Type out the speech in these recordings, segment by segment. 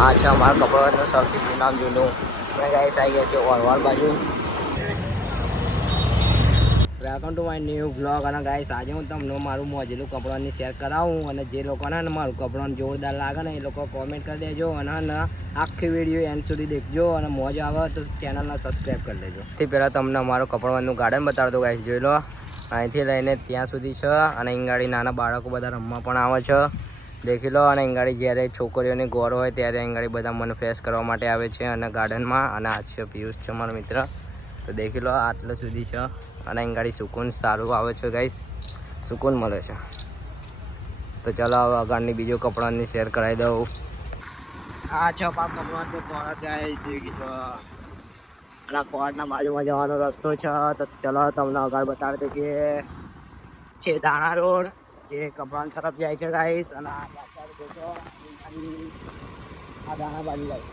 આ છે અમારા કપડાનું સૌથી જૂનું આપણે ગાઈસ આવી ગયા છે ઓરવાડ બાજુ. Welcome to my new vlog. અને ગાઈસ આજે હું તમને મારું મોજેલું કપડાની શેર કરાવું, અને જે લોકોને મારું કપડાં જોરદાર લાગે ને એ લોકો કોમેન્ટ કરી દેજો, અને આખી વિડીયો એન્ડ સુધી દેખજો, અને મોજ આવે તો ચેનલને સબસ્ક્રાઈબ કરી લેજો. તે પહેલાં તમને અમારું કપડાનું ગાર્ડન બતાવતો ગાઈસ, જોઈ લો. અહીંથી લઈને ત્યાં સુધી છે, અને ઈંગાડી નાના બાળકો બધા રમવા પણ આવે છે, દેખી લો. અને ઈંગાડી જ્યારે છોકરીઓની ગોળ હોય ત્યારે ઈંગાડી બધા મન ફ્રેશ કરવા માટે આવે છે અને ગાર્ડનમાં. અને આ છે પિયુષ છે મારો મિત્ર, તો દેખી લો આટલે સુધી છે. અને ઈંગાડી સુકૂન સારું આવે છે ગાઈસ, સુકૂન મળે છે. તો ચાલો હવે આગળની બીજો કપડાની શેર કરાવી દઉં. આ છે કપડાનું કોર્ટ ગાઈસ, દેખી લો. અને કોર્ટના બાજુમાં જવાનો રસ્તો છે, તો ચલો તમને આગળ બતાવી દઈએ કે છે દાણા રોડ, જે કપડાં તરફ જાય છે ગાઈસ. અને આ દાણા બાજુ જાય,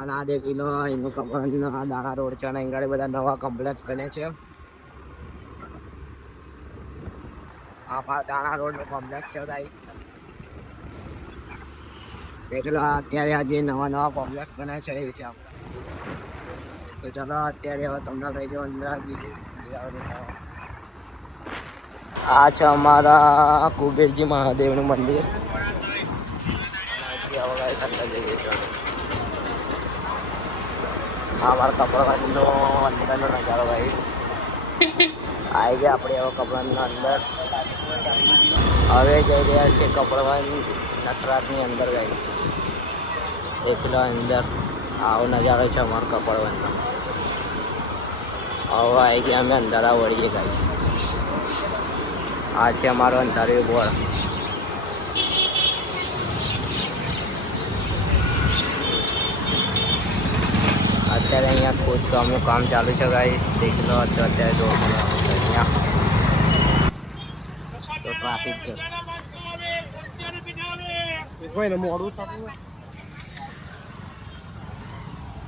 અને આ દેખી લો એનું કપડાં આ દાણા રોડ છે, અને અહીં બધા નવા કોમ્પ્લેક્સ બને છે. આ દાણા રોડ નો કોમ્પ્લેક્સ છે ગાઈસ, દેખી લો. અત્યારે આ જે નવા કોમ્પ્લેક્સ બને છે એ છે. તો ચાલો અત્યારે હવે તમને લઈ જાઓ અંદર બીજું. આ છે અમારા કુબેરજી મહાદેવનું મંદિર. અંદર જઈએ છીએ. આ અમારા કપડાનો અંદરનો નજારો ગાઈસ. આવી ગયા આપણે હવે કપડાના અંદર. હવે જઈ રહ્યા છે કપડાં નટરાજની અંદર ગાઈસ, એકલા અંદર આવો નજારો છે અમારો કપડવાનો. હવે આવી ગયા અમે અંધારા વળીએ ગાઈસ. આ છે અમારો અંધારિયો બોર્ડ. અત્યારે અહીંયા ખોદકામનું કામ ચાલુ છે ગાઈસ, દેખી લો. અત્યારે રોડ બનાવવાનું છે અહીંયા, તો ટ્રાફિક છે.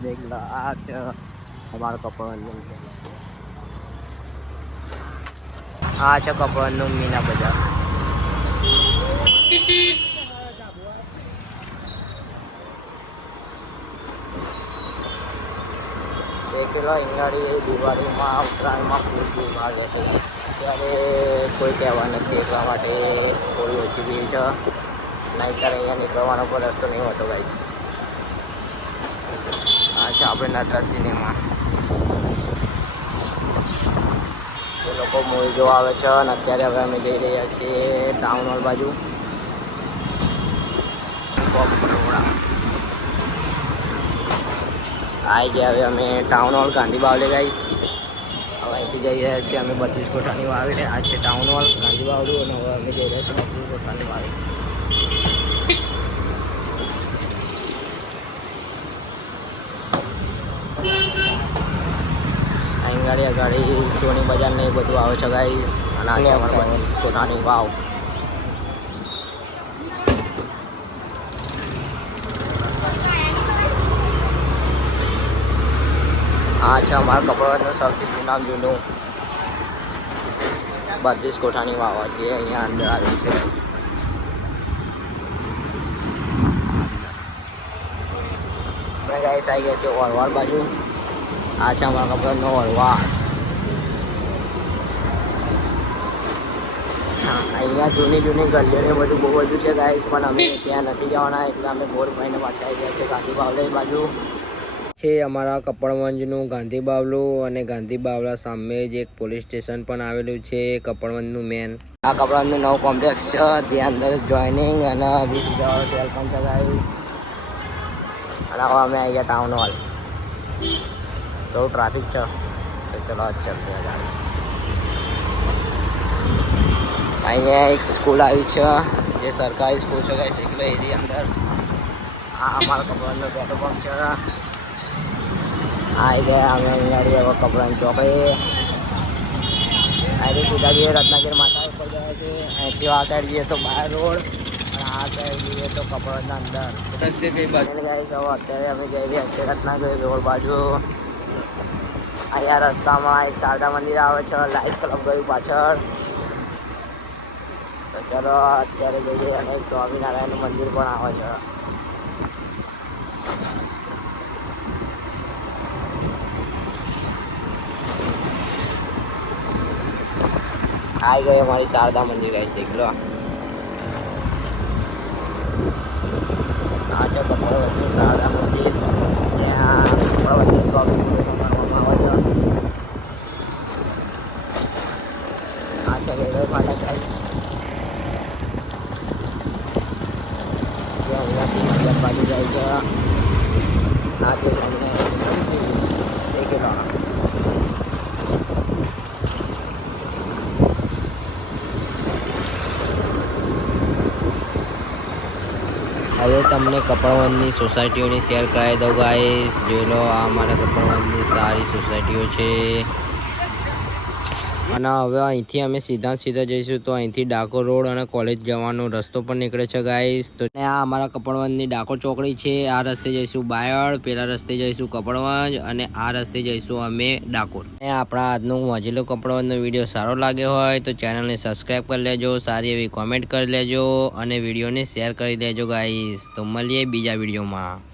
દેખ લો આ છે અમારો કપડાનું. આ છે કપડાનું મીના બજાર. કિલો ઈંગાડી દિવાળીમાં ઉત્તરાયણમાં ખૂબ ભીડ લાગે છે ગાઈસ. ત્યારે કોઈ કહેવા નથી, એટલા માટે થોડી ઓછી ભીડ છે, નહીંતર અહીંયા નીકળવાનો કોઈ રસ્તો નહીં હોતો ગાઈસ. આ છે આપણે નટરાજ સિનેમા. એ લોકો મૂવી જોવા આવે છે, અને અત્યારે હવે અમે જઈ રહ્યા છીએ ટાઉન હોલ બાજુ. આવી ગયા હવે અમે ટાઉન હોલ ગાંધી બાવલે ગાઈસ. હવે અહીંથી જઈ રહ્યા છીએ અમે 32 કોઠાની વાવી. આ છે ટાઉન હોલ ગાંધી બાવડું, અને હવે અમે જઈ રહ્યા છીએ 32 કોઠાની વાવી. અહીં ગાડી સોની બજાર ને એ બધું આવે છે ગાઈસ. અને આ છે અમારા 32 કોઠાની વાવ. આ છે અમારા કપડાનું સૌથી જૂનું 32 કોઠાની વાવ, જે અહીંયા અંદર આવેલી છે. આપણે ગાઈસ આવી ગયા છે ઓરવાડ બાજુ. આ છે અમારા કપડાનો ઓરવાડ. અહીંયા જૂની ગલીઓને બધું બહુ બધું છે ગાઈસ, પણ અમે ત્યાં નથી જવાના, એટલે અમે બોર ભાઈને પાછા આવી ગયા છે ગાંધી બાવલે બાજુ. છે અમારા કપડવંજનું ગાંધી બાવલું, અને ગાંધી બાવલા સામે જ એક પોલીસ સ્ટેશન પણ આવેલું છે, કપડવંજનું મેન. આ કપડવંજનું નવું કોમ્પ્લેક્સ છે, ત્યાં અંદર જોઈનિંગ અને 20,000 સેલ પણ છે ગાઈસ. અને હવે અમે આવી ગયા ટાઉન હોલ. બહુ ટ્રાફિક છે, તો ચલો ચાલते हैं. અહીંયા એક સ્કૂલ આવી છે, જે સરકારી સ્કૂલ છે ગાઈસ, એટલે એની અંદર આ અમારા કપડાનો પેટ્રોલ પંપ છે. આવી ગયા અમે અહીંયા હવે કપડાની ચોકડી. અહીંથી સીધા જઈએ રત્નાગીર માતા ઉપર જાય છે. અહીંથી આ સાઈડ જઈએ તો બાર રોડ, અને આ સાઈડ જઈએ તો કપડાના અંદર. ગાઈસ હવે અત્યારે અમે જઈ રહ્યા છીએ રત્નાગીર રોડ બાજુ. અહીંયા રસ્તામાં એક શારદા મંદિર આવે છે, લાઈસ ક્લબ ગયું પાછળ. તો ચલો અત્યારે જઈએ, અને સ્વામિનારાયણનું મંદિર પણ આવે છે. આવી ગઈ અમારી શારદા મંદિર ગાઈસ દેખ લો આ છે કપડવંતી શારદા મંદિર ત્યાં કપડવંતી બોક્સ કરવામાં આવે છે આ છે રેલવે ફાટક ગાઈસ જે અહીંયાથી બાજુ જાય છે આ જે હવે તમને કપડવંતની સોસાયટીઓની શેર કરાવી દઉં ગાઈસ જોઈ લો આ અમારા કપડવંતની સારી સોસાયટીઓ છે અને હવે અહીંથી અમે સીધા જઈશું તો અહીંથી ડાકોર રોડ અને કોલેજ જવાનો રસ્તો પણ નીકળે છે ગાઈસ તો આ અમારા કપડવંતની ડાકોર ચોકડી છે આ રસ્તે જઈશું બાયડ પેલા રસ્તે જઈશું કપડવંજ અને આ રસ્તે જઈશું અમે ડાકોર અને આપણા આજનો મોજીલો કપડવંજનો વિડીયો સારો લાગ્યો હોય તો ચેનલને સબસ્ક્રાઈબ કરી લેજો સારી એવી કોમેન્ટ કરી લેજો અને વિડીયોને શેર કરી લેજો ગાઈસ તો મળીએ બીજા વિડીયોમાં